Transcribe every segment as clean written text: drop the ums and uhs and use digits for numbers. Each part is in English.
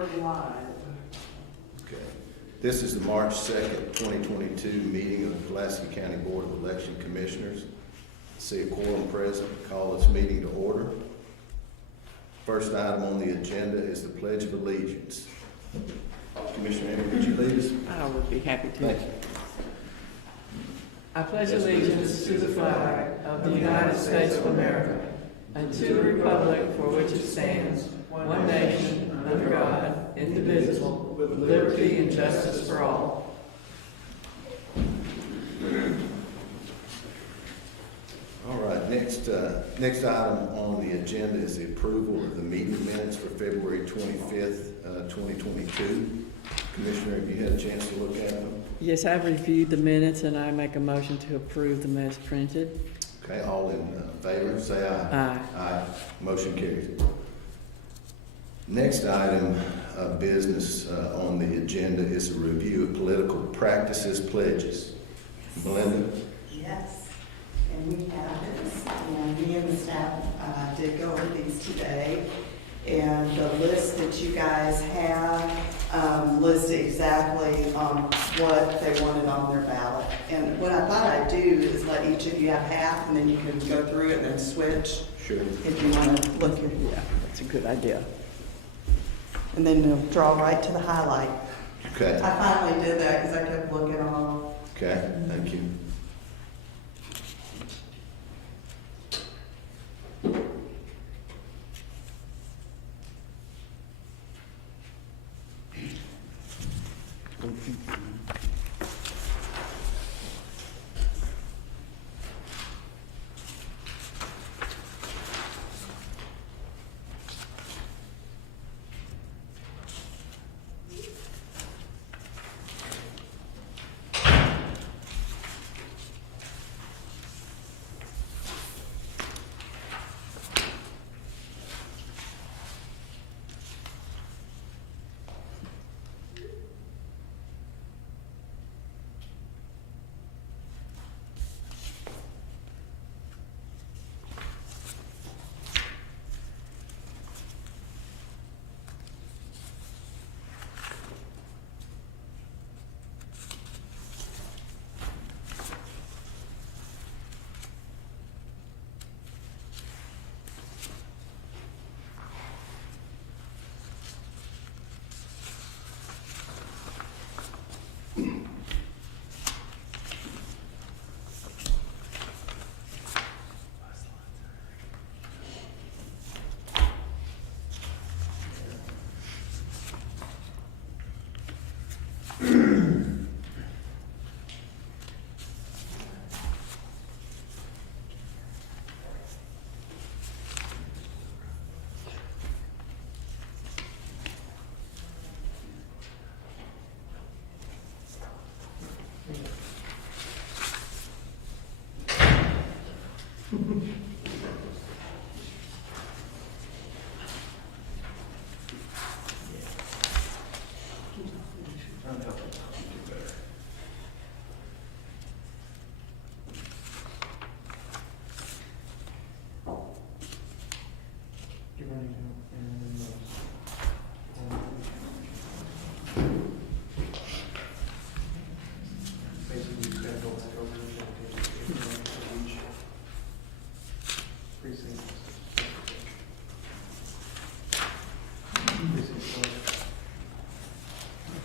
already live. Okay. This is the March 2nd, 2022 meeting of the Pulaski County Board of Election Commissioners. See a quorum present, call this meeting to order. First item on the agenda is the Pledge of Allegiance. Commissioner Amy, would you lead us? I would be happy to. Thank you. I pledge allegiance to the flag of the United States of America and to the republic for which it stands, one nation, under God, indivisible, with liberty and justice for all. All right, next item on the agenda is the approval of the meeting minutes for February 25th, 2022. Commissioner, have you had a chance to look at them? Yes, I've reviewed the minutes and I make a motion to approve them as printed. Okay, all in favor, say aye. Aye. Aye. Motion carries. Next item of business on the agenda is a review of political practices pledges. Belinda? Yes, and we have this, and me and the staff did go over these today. And the list that you guys have lists exactly what they wanted on their ballot. And what I thought I'd do is let each of you have half, and then you can go through it and then switch. Sure. If you want to look at, Yeah, that's a good idea. and then you'll draw right to the highlight. Okay. I finally did that because I kept looking off. Okay, thank you.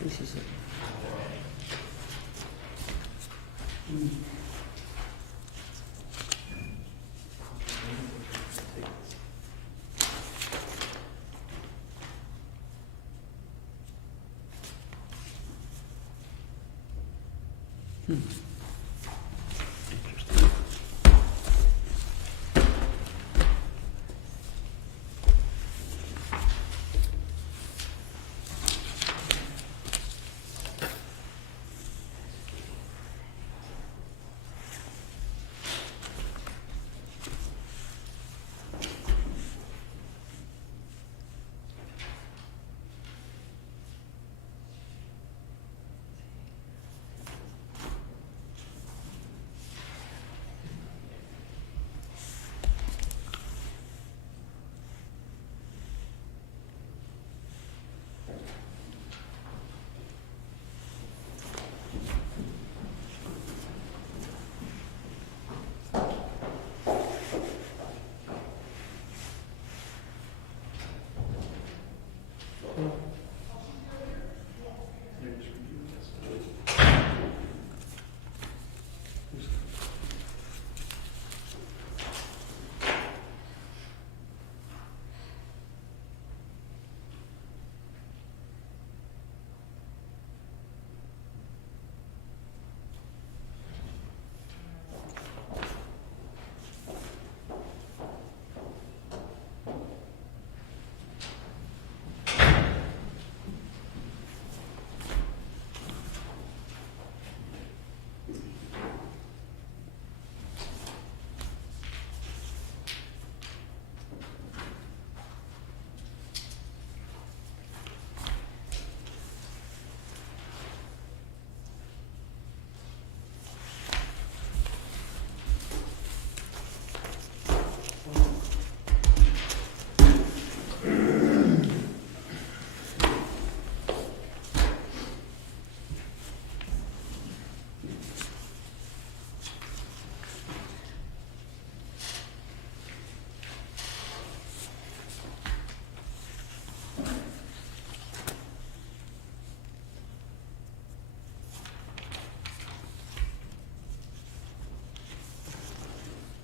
This is it.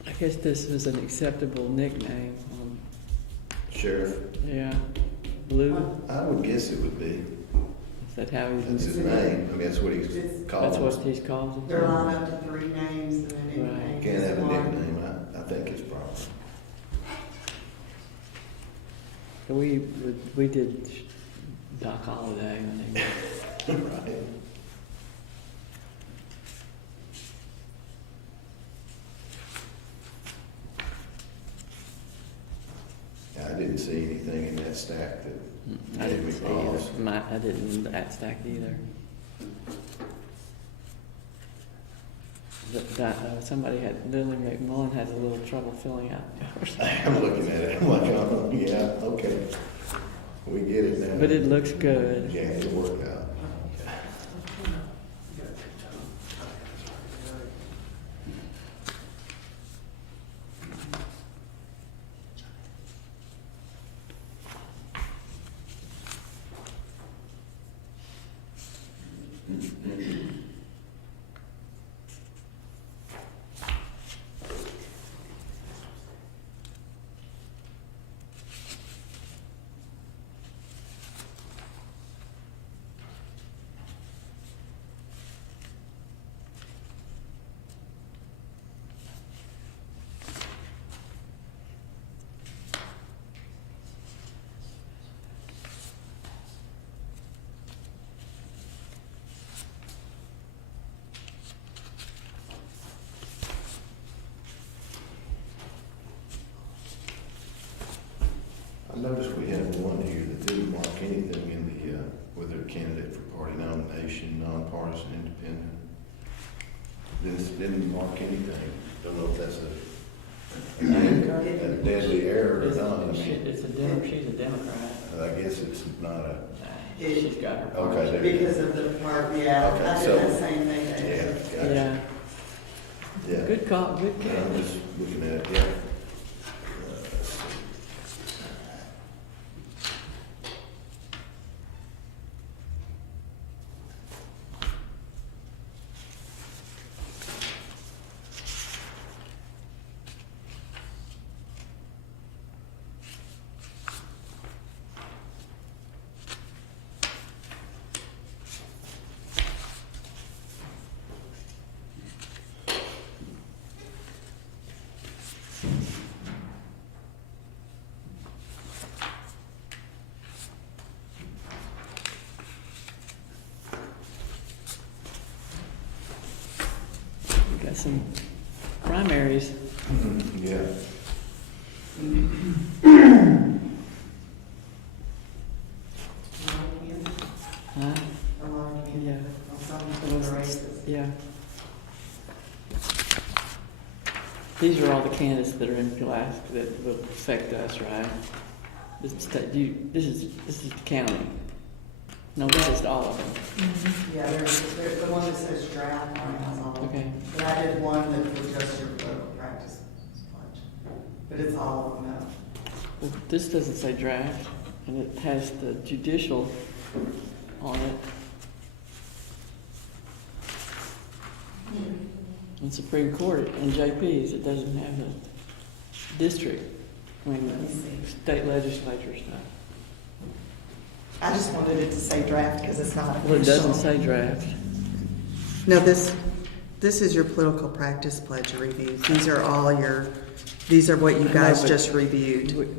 I guess this was an acceptable nickname. Sheriff, Yeah, Blue. I would guess it would be. Is that how That's he's? his name. I mean, that's what he's It's- called. That's what he's called. They're allowed up to 3 names and a nickname. Right. Can't have a is one. nickname. I think it's proper. We did Doc Holliday, I think. Right. I didn't see anything in that stack that I gave didn't me see pause. either. I didn't that stack either. Somebody Lily McMullen had a little trouble filling out yours. I'm looking at it. I'm like, oh, yeah, okay. We get it now. But it looks good. Yeah, it'll work out. I noticed we had one here that didn't mark anything in the, whether a candidate for party nomination, nonpartisan, independent. Didn't mark anything. Don't know if that's a deadly error or not. I mean, She's a Democrat. I guess it's not a, She's got her. Okay, there you go. Because of the part, yeah, Okay, I so- did the same thing. yeah, gotcha. Yeah, Yeah. good call, good Yeah, call. I'm just looking at it, yeah. We got some primaries. Yeah. Huh? A lot of Yeah. candidates on some of the races. Yeah. These are all the candidates that are in Pulaski that will affect us, right? This is the county. No, this is all of them. Yeah, there's the one that says draft on it has all of them. Okay. But I did one that was just your political practice bunch. But it's all of them now. Well, this doesn't say draft. and it has the judicial on it. And Supreme Court and JP's, it doesn't have the district, I mean, the state legislature stuff. I just wanted it to say draft because it's not official. Well, it doesn't say draft. No, this is your political practice pledge review. These are what you guys but- just reviewed.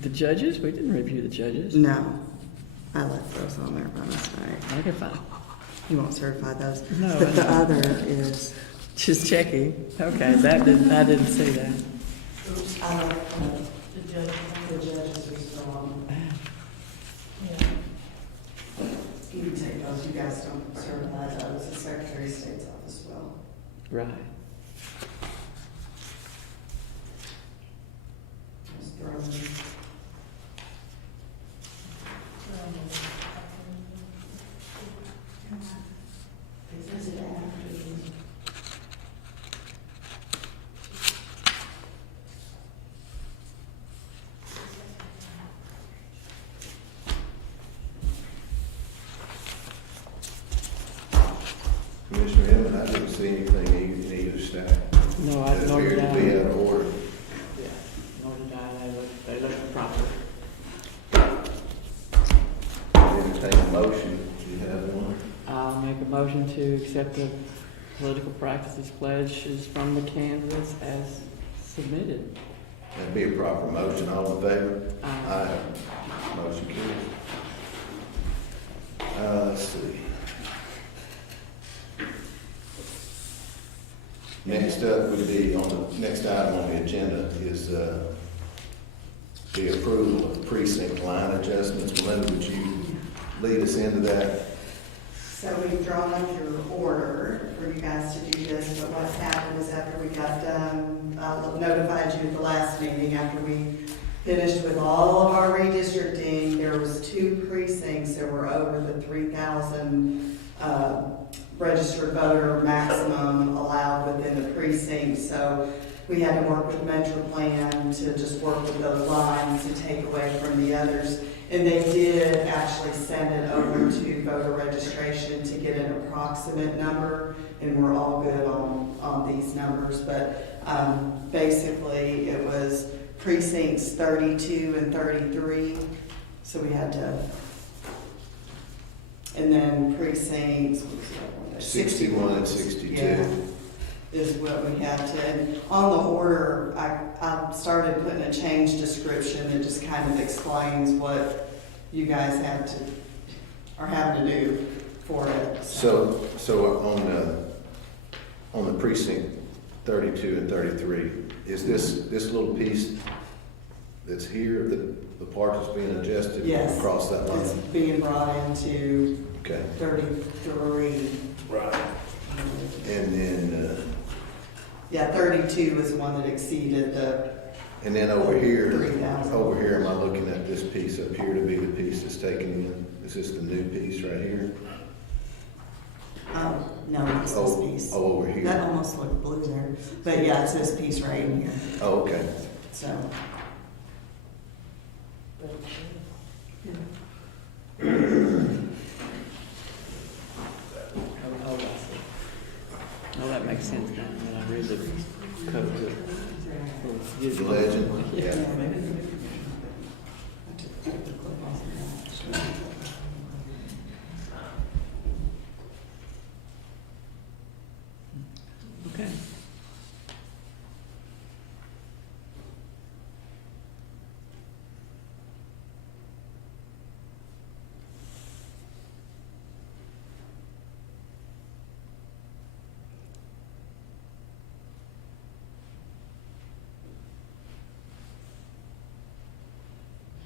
The judges? We didn't review the judges. No, I left those on there by mistake. Okay, fine. You won't certify those. No, But the I other is, Just checking. Okay, I didn't see that. I left the judges are still on. You can take those, you guys don't certify those, the Secretary of State's office will. Right. Just throw them. Is it after? Commissioner Emmett, I didn't see anything in either staff. No, I It nor appeared did to be I. out of order. Yeah, nor did I. They look proper. Entertain a motion. Do you have one? I'll make a motion to accept the political practices pledges from the candidates as submitted. That'd be a proper motion. All in favor? Aye. Motion carries. Let's see. Next up would be, on the next item on the agenda is the approval of precinct line adjustments. Melinda, would you lead us into that? So we've drawn up your order for you guys to do this, but what's happened is after we got done, I notified you at the last meeting, after we finished with all of our redistricting, there was 2 precincts that were over the 3,000 registered voter maximum allowed within the precinct. So we had to work with MetroPlan to just work with those lines to take away from the others. And they did actually send it over to voter registration to get an approximate number, and we're all good on these numbers. But basically, it was precincts 32 and 33, so we had to, and then precincts, what was the other one? 61 and 62. Yeah, is what we had to, and on the order, I started putting a change description that just kind of explains what you guys are having to do for it. So on the precinct 32 and 33, is this little piece that's here, the part that's being adjusted Yes. across that line? It's being brought into Okay. 33. Right. And then, Yeah, 32 is the one that exceeded the, and then over here, 3,000. am I looking at this piece up here to be the piece that's taken in? Is this the new piece right here? no, it's this piece. Oh, over here. That almost looked blue there, but yeah, it's this piece right in here, Oh, okay. so. Oh, I see. Oh, that makes sense now when I read the code. The legend? Yeah. Okay.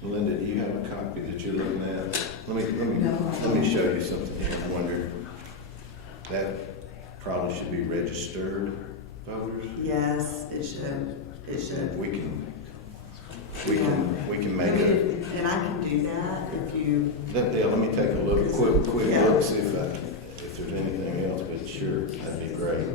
Linda, do you have a copy that you're looking at? Let me show you something here. I wonder, that probably should be registered voters. Yes, it should. We can make it. And I can do that if you, Let me take a look, quick Yeah. look, see if there's anything else, but sure, that'd be great.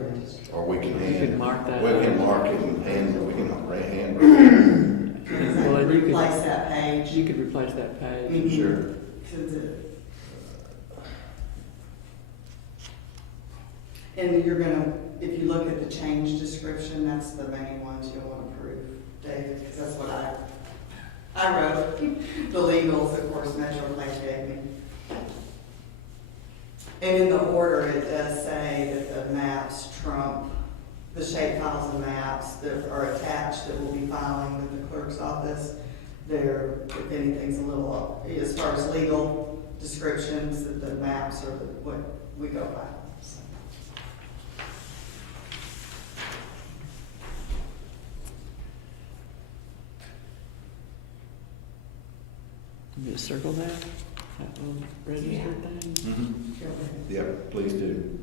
Or we can You can mark that. We can mark it and hand, we can hand. Well, and you could- replace that page. You could replace that page. Mhm. Sure. Since and you're gonna, if you look at the change description, that's the main ones you'll want to approve, David, because that's what I wrote. The legals, of course, Metro Lake gave me. And in the order, it does say that the maps trump, the shape files and maps that are attached that we'll be filing with the clerk's office. There, if anything's a little, as far as legal descriptions, that the maps are what we go by. So. You just circle that little register thing. Mm-hmm. Yep, please do.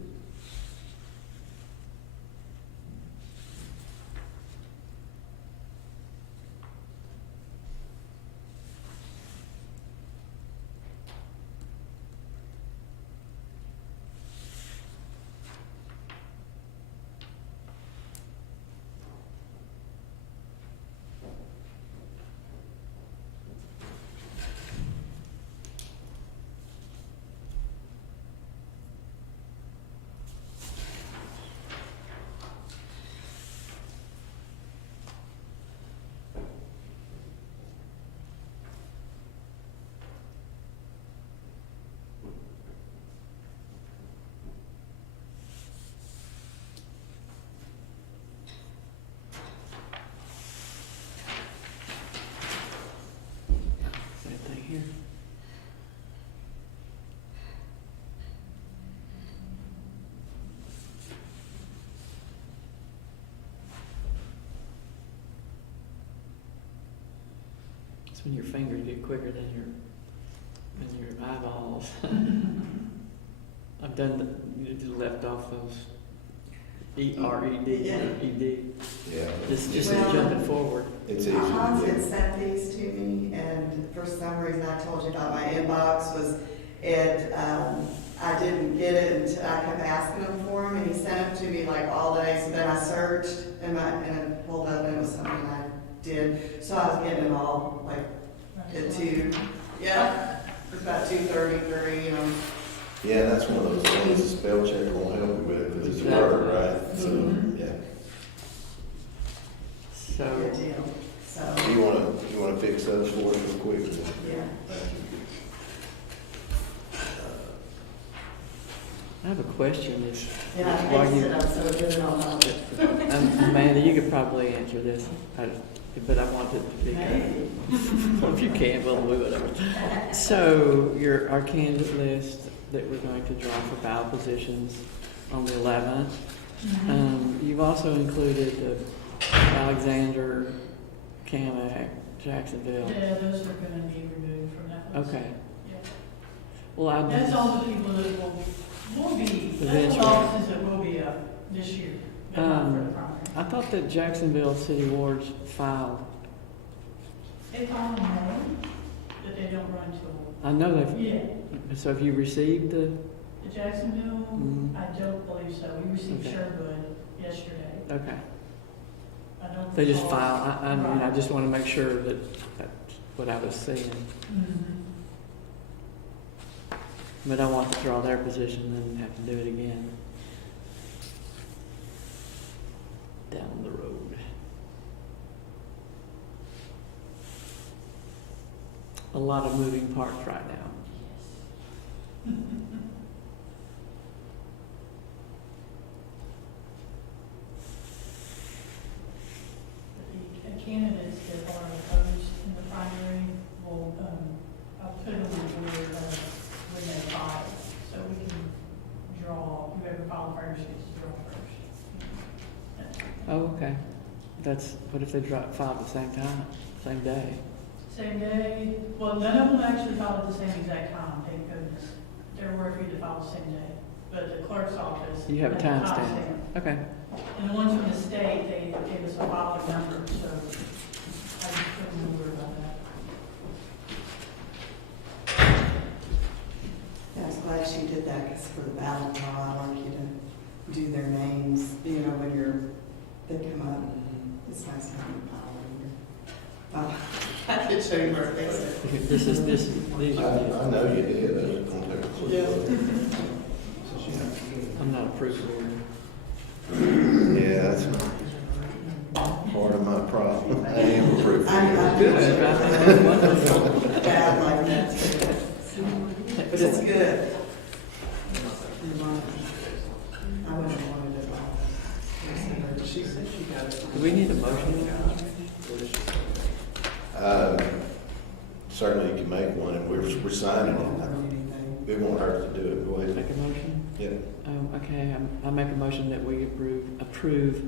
Same thing here. It's when your fingers get quicker than your eyeballs. I've done you just left off those E-R-E-D, Yeah. E-D. Yeah. Just Well, jumping forward. It's easy Hans to had do. sent these to me, and for some reason I told you about my inbox was, I didn't get it until I kept asking him for them, and he sent them to me like all day, so then I searched, and I pulled up, and it was something I did, so I was getting it all like at 2, yeah, it was about 2:33, you know. Yeah, that's one of those things, the spell check won't help you with, because it's a word, right? So, Mhm. yeah. So, Good deal, so, Do you wanna fix those for us real quick? yeah. I have a question. And I While fixed you- it up, so it didn't all out. Amanda, you could probably answer this, but I want it to be. Maybe. Well, if you can, we'll do whatever. So, our candidate list that we're going to draw for ballot positions on the 11th. You've also included Alexander, Camac, Jacksonville. Yeah, those are gonna be removed from that list. Okay. Yeah. Well, That's all the people that will be, that's Eventually. the offices that will be up this year, but not for the primary. I thought that Jacksonville City Wards filed. They call them home, but they don't run till, I know they've, yeah, so have you received the, the Jacksonville, Mhm. I don't believe so. We received Okay. Sherwood yesterday. okay. I don't. They just recall- file, I mean, I Right. just want to make sure that that's what I was seeing. Mhm. But I want to draw their position and then have to do it again. Down the road. A lot of moving parts right now. The candidates that are opposed in the primary will, I'll put them in order of when they file, so we can draw, whoever filed first gets to draw first. Oh, okay. That's, what if they file at the same time, same day? Same day, well, none of them actually filed at the same exact time, thank goodness. There were a few that filed the same day, but the clerk's office. You have a had timestamp. Okay. And the ones from the state, they gave us a filing number, so I just couldn't worry about that. Yeah, I was glad she did that, because for the ballot draw, I like you to do their names, you know, when they come up. It's nice to have them file I could show you where it is. These I are, know you did, I just don't have a clue. I'm not a proofreader. Yeah, that's part of my problem. I am a proof. I'm Good. bad like that too. But it's good. I wouldn't have wanted it all. Do we need a motion? Certainly you can make one, and we're signing I don't it. need anything. It won't hurt to do it, go ahead. Make a motion? Yeah. Okay, I make a motion that we approve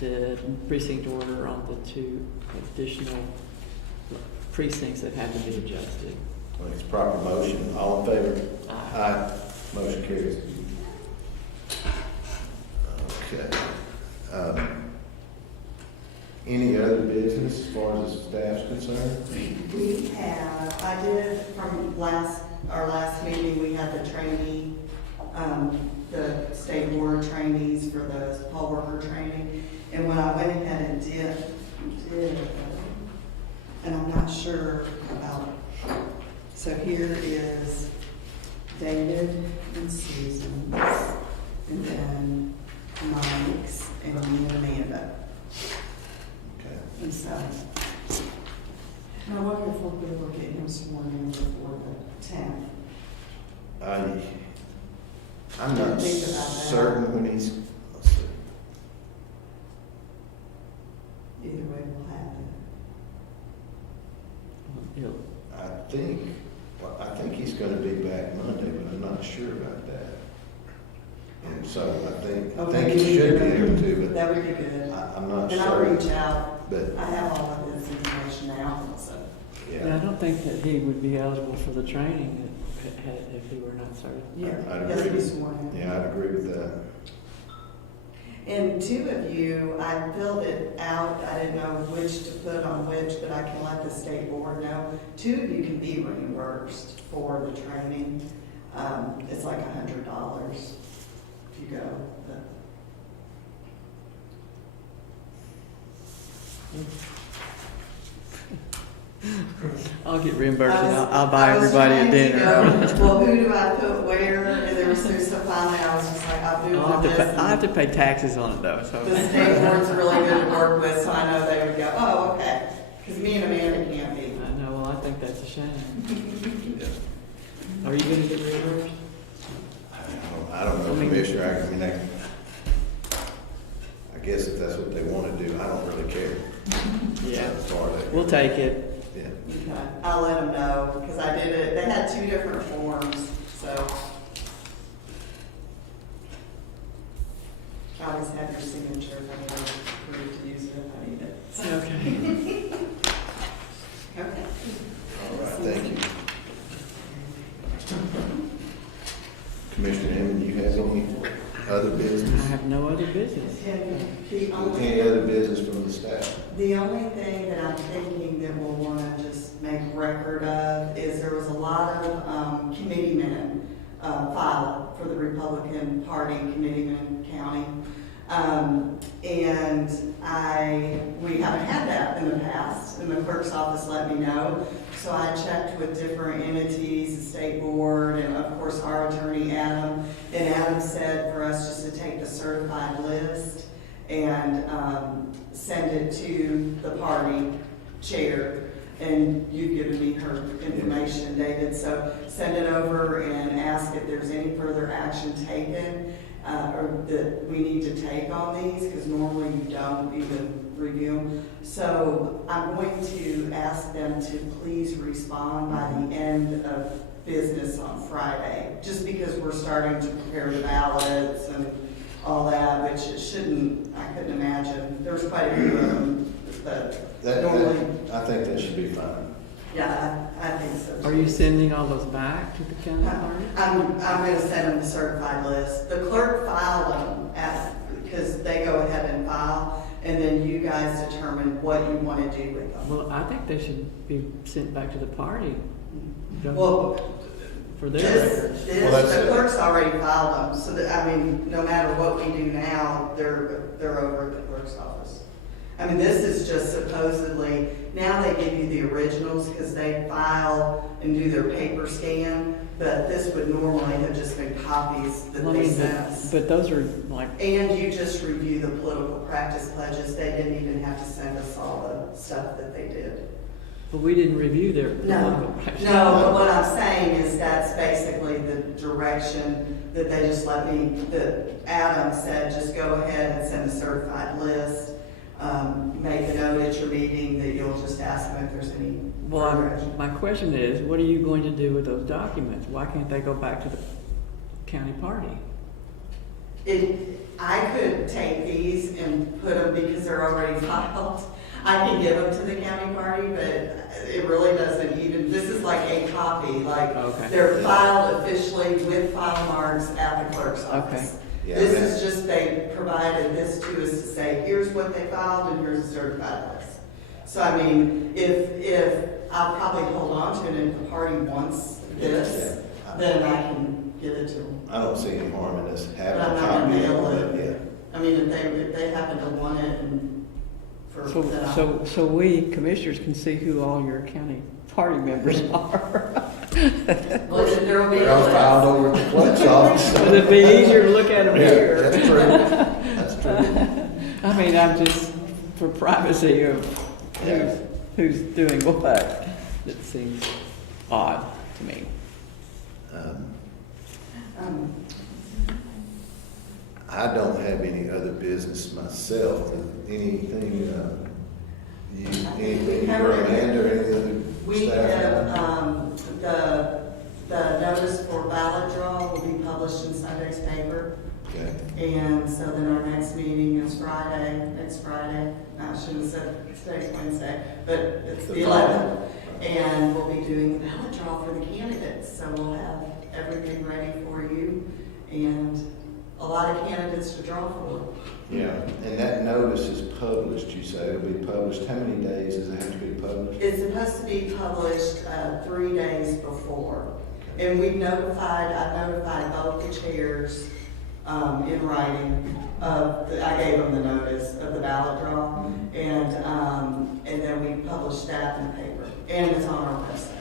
the precinct order on the 2 additional precincts that have to be adjusted. Well, it's proper motion, all in favor? Aye. Aye. Motion carries. Okay. Any other business as far as the staff's concerned? We have, I did from our last meeting, we had the trainee, the state board trainees for the poll worker training. And when I went ahead and did, and I'm not sure about, so here is David and Susan's, and then Mike's, and me and Amanda. Okay. And so, I wonder if we'll be able to get him sworn in before the 10th. I'm not Think about that. certain when he's, let's see. Either way, we'll have it. I think he's gonna be back Monday, but I'm not sure about that. And so I think he should be able to, but That would be good. I'm not And I'll sure. reach out. But, I have all of his information now, so. Yeah, I don't think that he would be eligible for the training if he were not certified. Yeah, I'd he has to agree. be sworn in. yeah, I'd agree with that. And 2 of you, I filled it out, I didn't know which to put on which, but I can let the state board know. 2 of you can be reimbursed for the training. It's like $100 if you go. But I'll get reimbursed and I was- I'll buy I was everybody a trying to dinner. go, well, who do I put where? And there was so finally I was just like, I'll do all this. I'll have to pay taxes on it though, so. The state board's really good to work with, so I know they would go, oh, okay. Because me and Amanda can't be. I know, well, I think that's a shame. Yeah. Are you gonna get reimbursed? I don't know, Commissioner, I guess if that's what they wanna do, I don't really care. Yeah. As far as that We'll goes. take it. Yeah. Okay. I'll let them know, because I did it, they had 2 different forms, so. I always have your signature if I need to approve to use it if I need it. So, Okay. okay. All right, thank you. Commissioner Hammond, you have any other I business? have no other business. And the Any other business from the staff? The only thing that I'm thinking that we'll want to just make record of is there was a lot of committeemen filed for the Republican Party committeeman county. And we haven't had that in the past, and the clerk's office let me know. So I checked with different entities, the state board, and of course our attorney, Adam. And Adam said for us just to take the certified list and send it to the party chair. And you've given me her information, David, so send it over and ask if there's any further action taken or that we need to take on these, because normally you don't even review them. So I'm going to ask them to please respond by the end of business on Friday, just because we're starting to prepare the ballots and all that, which it shouldn't, I couldn't imagine. There's quite a few of them that normally. I think that should be fine. Yeah, I think so. Are you sending all those back to the county I'm party? gonna send them the certified list. The clerk filed them because they go ahead and file, and then you guys determine what you want to do with them. Well, I think they should be sent back to the party. Don't- Well, For their records. Well, that's the it. clerk's already filed them, so that, I mean, no matter what we do now, they're over at the clerk's office. I mean, this is just supposedly, now they give you the originals because they file and do their paper scan, but this would normally have just been copies that Well, I they mean, sent us. but those are like, And you just review the political practice pledges. They didn't even have to send us all the stuff that they did. but we didn't review their No, political practice. no, but what I'm saying is that's basically the direction that they just let me, that Adam said, just go ahead and send a certified list. Make a note at your meeting that you'll just ask them if there's any Well, correction. my question is, what are you going to do with those documents? Why can't they go back to the county party? I could take these and put them, because they're already filed, I can give them to the county party, but it really doesn't even, this is like a copy, like, Okay. they're filed officially with file marks at the clerk's office. Yeah, This that's- is just, they provided this to us to say, here's what they filed and here's a certified list. So I mean, if, I'll probably hold on to it, and if the party wants this, then I can give it to them. I don't see any harm in us But having I'm a not copy gonna mail of it. it, I mean, if they happen to want it and for, then I'll. So we commissioners can see who all your county party members are. Well, then there'll be They're all a filed over at the clerk's office. Would it be easier to look at them Yeah, here? that's true. That's true. I mean, I'm just, for privacy of who's doing what, it seems odd to me. Um, I don't have any other business myself. Anything, anything for Amanda or any other We staff? have, the notice for ballot draw will be published in Sunday's paper. Okay. And so then our next meeting is next Friday. I shouldn't have said today's Wednesday, but it's the 11th. And we'll be doing the ballot draw for the candidates. So we'll have everything ready for you and a lot of candidates to draw for. Yeah, and that notice is published, you say, it'll be published, how many days does it have to be published? It's supposed to be published 3 days before. And I've notified both the chairs in writing I gave them the notice of the ballot draw. And then we published that in the paper. And it's on our website.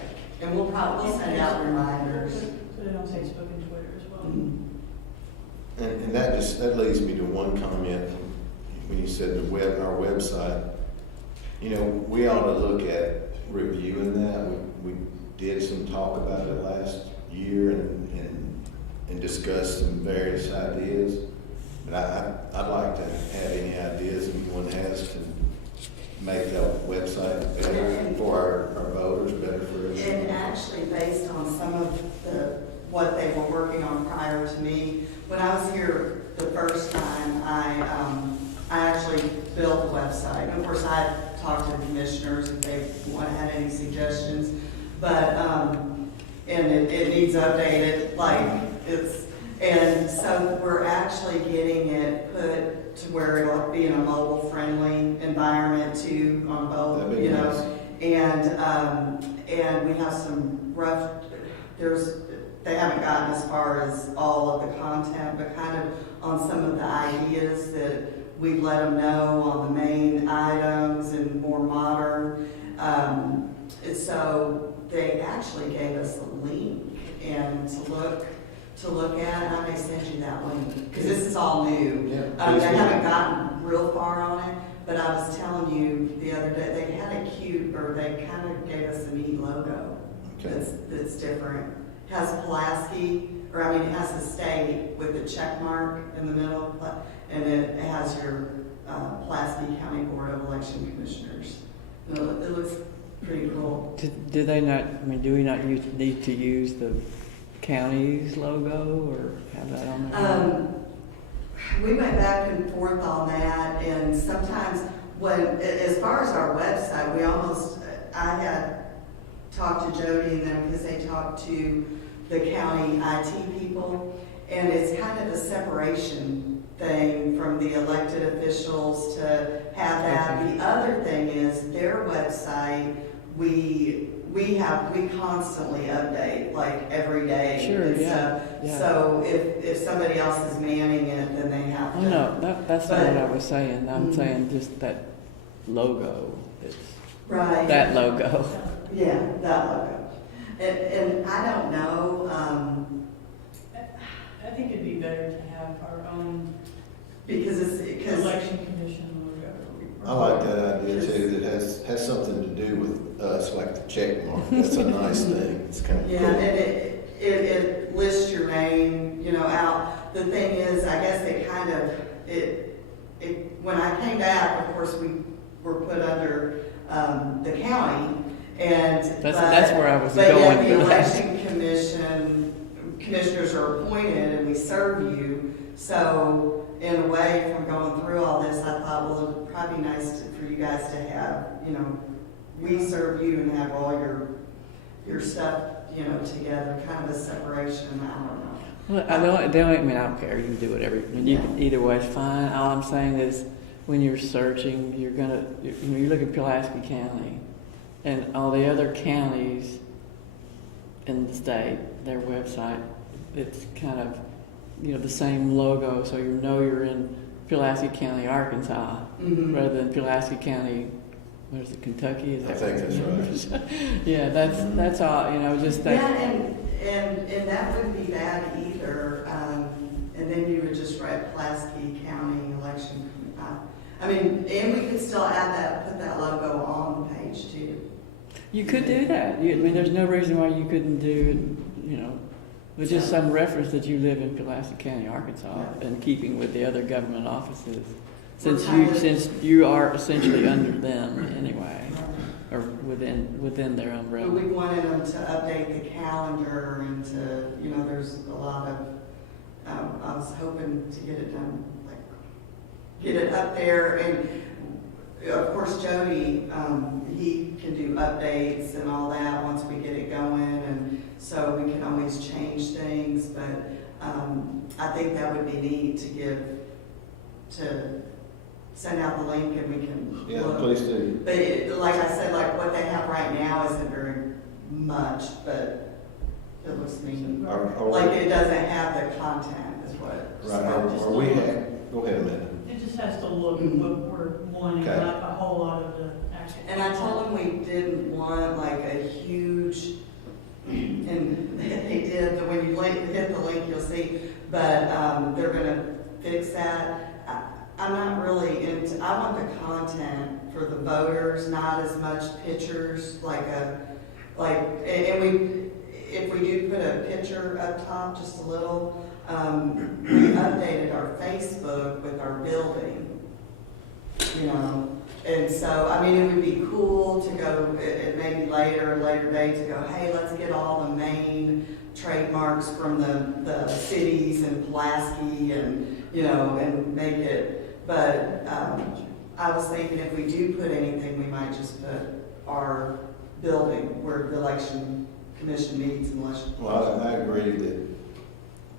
And we'll send out reminders. Put it on Facebook and Twitter as well. Mhm. And that leads me to one comment when you said our website. You know, we ought to look at reviewing that. We did some talk about it last year and discussed some various ideas. But I'd like to have any ideas anyone has to make that website better for our voters, better for us. And actually, based on some of what they were working on prior to me, when I was here the first time, I actually built the website. And of course, I talked to the commissioners if they had any suggestions, but and it needs updated, and so we're actually getting it put to where it'll be in a mobile-friendly environment too, on both, That'd be nice. And we have some they haven't gotten as far as all of the content, but kind of on some of the ideas that we've let them know on the main items and more modern. So they actually gave us a link and to look at, and I may send you that link, because this is all new. Yeah, They please do. haven't gotten real far on it, but I was telling you the other day, they had they kind of gave us a neat logo Okay. that's different. Has Pulaski, it has the state with the check mark in the middle, and it has your Pulaski County Board of Election Commissioners. It looks pretty cool. Do they not, do we not need to use the county's logo or have that on there? We went back and forth on that, and sometimes as far as our website, I had talked to Jody and them because they talked to the county IT people, and it's kind of a separation thing from the elected officials to have that. Okay. The other thing is their website, we constantly update, like every day. Sure, and yeah, stuff. yeah. So if somebody else is manning it, then they have Oh, to. no, that's not but- what I was saying. I'm Mhm. saying just that logo. It's Right. that logo. Yeah, that logo. And I don't know, I think it'd be better to have our own because election commission logo. I like that idea too, that has something to do with us, like the check mark. That's a nice thing. It's kind of yeah, cool. and it lists your name, out. The thing is, I guess it kind of, when I came back, of course, we were put under the county, and. That's where I was But going yet the with that. election commissioners are appointed and we serve you. So in a way, if I'm going through all this, I thought, well, it would probably be nice for you guys to have, we serve you and have all your stuff, together, kind of a separation. I don't know. Well, I don't care. You can do whatever. Either way is fine. All I'm saying is, when you're searching, you look at Pulaski County, and all the other counties in the state, their website, it's kind of, the same logo, so you're in Pulaski County, Arkansas, Mhm. rather than Pulaski County, what is it, Kentucky? Is I that think that's right. Yeah, that's all. Just that. Yeah, and that wouldn't be bad either. And then you would just write Pulaski County election. And we could still put that logo on the page too. You could do that. There's no reason why you couldn't do it, with just some reference reference that you live in Pulaski County, Arkansas, Yeah. in keeping with the other government offices, since We're kind of- since you are essentially under them anyway, or within their But umbrella. we wanted them to update the calendar and to, there's a lot of, I was hoping to get it done, get it up there. And of course, Jody, he can do updates and all that once we get it going. And so we can always change things, but I think that would be neat to send out the link and we can Yeah, look. please do. But like I said, what they have right now isn't very much, but it looks neat. Like it doesn't have the content is what. Right, are we, go ahead, Amanda. It just has to look what we're wanting, Okay. not a whole lot of the actual. And I told them we didn't want like a huge, and they did, when you hit the link, you'll see, but they're gonna fix that. I'm not really into, I want the content for the voters, not as much pictures, if we do put a picture up top, just a little, we updated our Facebook with our building, and so, it would be cool to go, maybe later date to go, hey, let's get all the main trademarks from the cities and Pulaski and, and make it. But I was thinking if we do put anything, we might just put our building where the election commission meets and election. Well, I agree that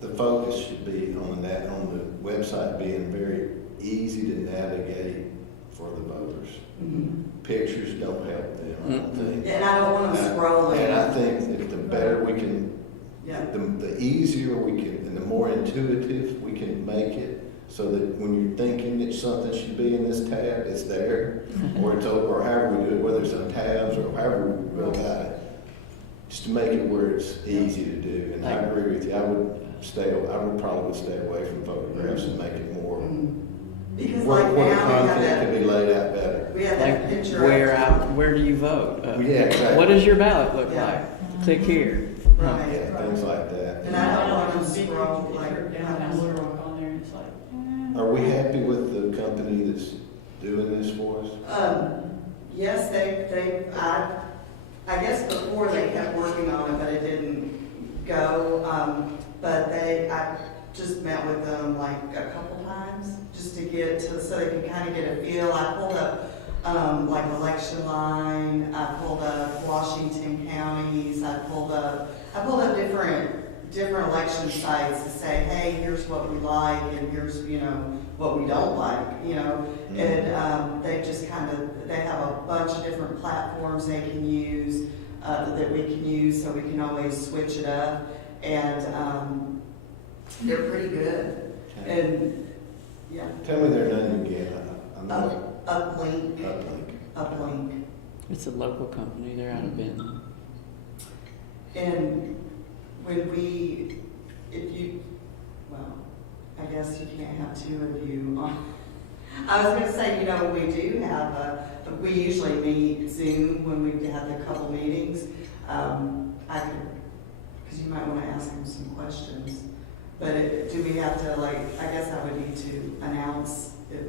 the focus should be on the website being very easy to navigate for the voters. Mm-hmm. Pictures don't help them, I don't think. And I don't want them scrolling. And I think that the better we can, Yeah. the easier we can, and the more intuitive we can make it, so that when you're thinking that something should be in this tab, it's there, or it's over, or however we do it, whether it's on tabs or however we go about it, just to make it where it's easy to do. And I agree with you. I would probably stay away from photographs and make it more. Because Where like the now we have content can that, be laid out better. we have that picture. Where do you vote? Yeah, exactly. What does your ballot look Yeah. like? Click here. Right. Yeah, things like that. And I don't want them Big scroll picture downtown Little Rock on there, and it's like, Are we happy with the company that's doing this for us? Yes, I guess before they kept working on it, but it didn't go. But I just met with them like a couple times just to so they can kind of get a feel. I pulled up like election line. I pulled up Washington counties. I pulled up different election sites to say, hey, here's what we like and here's what we don't like. And they just they have a bunch of different platforms they can use that we can use, so we can always switch it up. And they're pretty good. And yeah. Tell me their name again. I'm not Uplink. Uplink. uplink. It's a local company, they're out of Benton. And when we, if you, well, I guess you can't have two of you on. I was gonna say, you know, we do have we usually meet Zoom when we have the couple meetings. I could, because you might want to ask them some questions. But do we have to, like, I guess I would need to announce if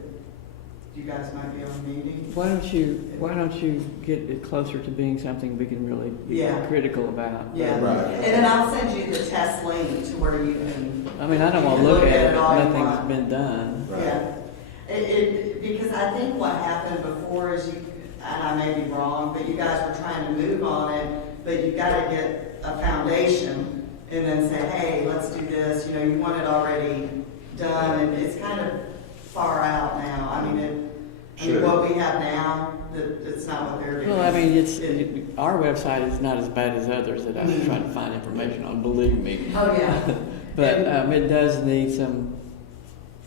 you guys might be on a meeting. Why don't you get it closer to being something we can really be Yeah. critical about? Yeah, Right. and then I'll send you the test link to where you can. I mean, I don't want to you can look at it, all you nothing's want. been done. Right. Yeah, because I think what happened before is you, and I may be wrong, but you guys were trying to move on it, but you gotta get a foundation and then say, hey, let's do this, you know, you want it already done, and it's kind of far out now. I mean, Sure. what we have now, it's not what they're doing. Well, I mean, our website is not as bad as others that I've tried to find information on, believe me. Oh, yeah. But it does need some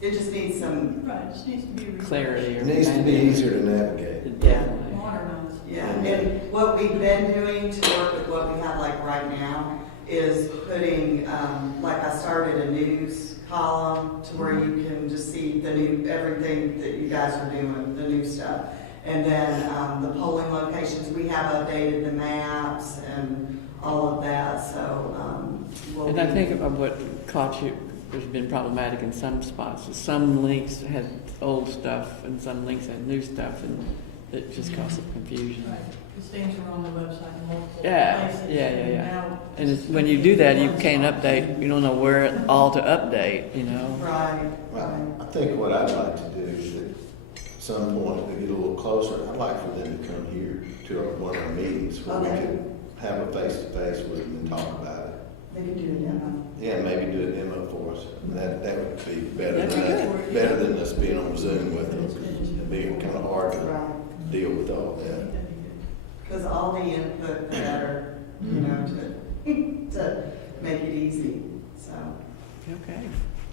It just needs some, Right, it just needs to be. clarity. It needs to be easier to navigate. Definitely. Modernized. yeah, and what we've been doing to work with what we have like right now is putting, like I started a news column to where you can just see the new, everything that you guys are doing, the new stuff. And then the polling locations, we have updated the maps and all of that, so. And I think of what caught you, has been problematic in some spots, is some links had old stuff and some links had new stuff, and it just caused some confusion. Right, because things are on the website in multiple Yeah, places. yeah. and now And when you do that, you can't update, you don't know where all to update, you know? Right, Well, right. I think what I'd like to do is at some point, to get a little closer, I'd like for them to come here to one of our meetings where we Okay. could have a face-to-face with them and talk about it. They can do a demo. Yeah, maybe do a demo for us. That would be better That'd than be that, better than us being on Zoom with them. It'd be kind of hard to Right. deal with all that. that'd be good. Because all the input, the better, you know, to make it easy. So Okay.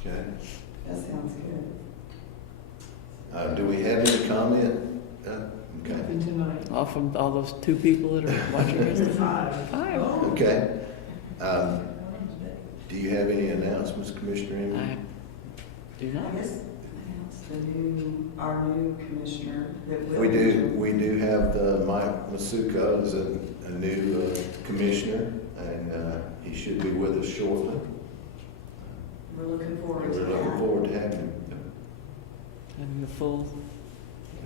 Okay. that sounds good. Do we have any comment? Okay. Nothing tonight. All from all those 2 people that are watching us? Five. 5. Okay. Do you have any announcements, Commissioner Emmett? I do not. I guess announce our new commissioner that will. We do have Mike Masuko as a new commissioner, and he should be with us shortly. We're looking forward to We're looking that. forward to having him. Having the full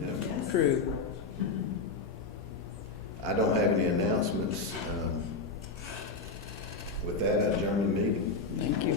Yeah. Yes. crew. I don't have any announcements. With that, I adjourn the meeting. Thank you.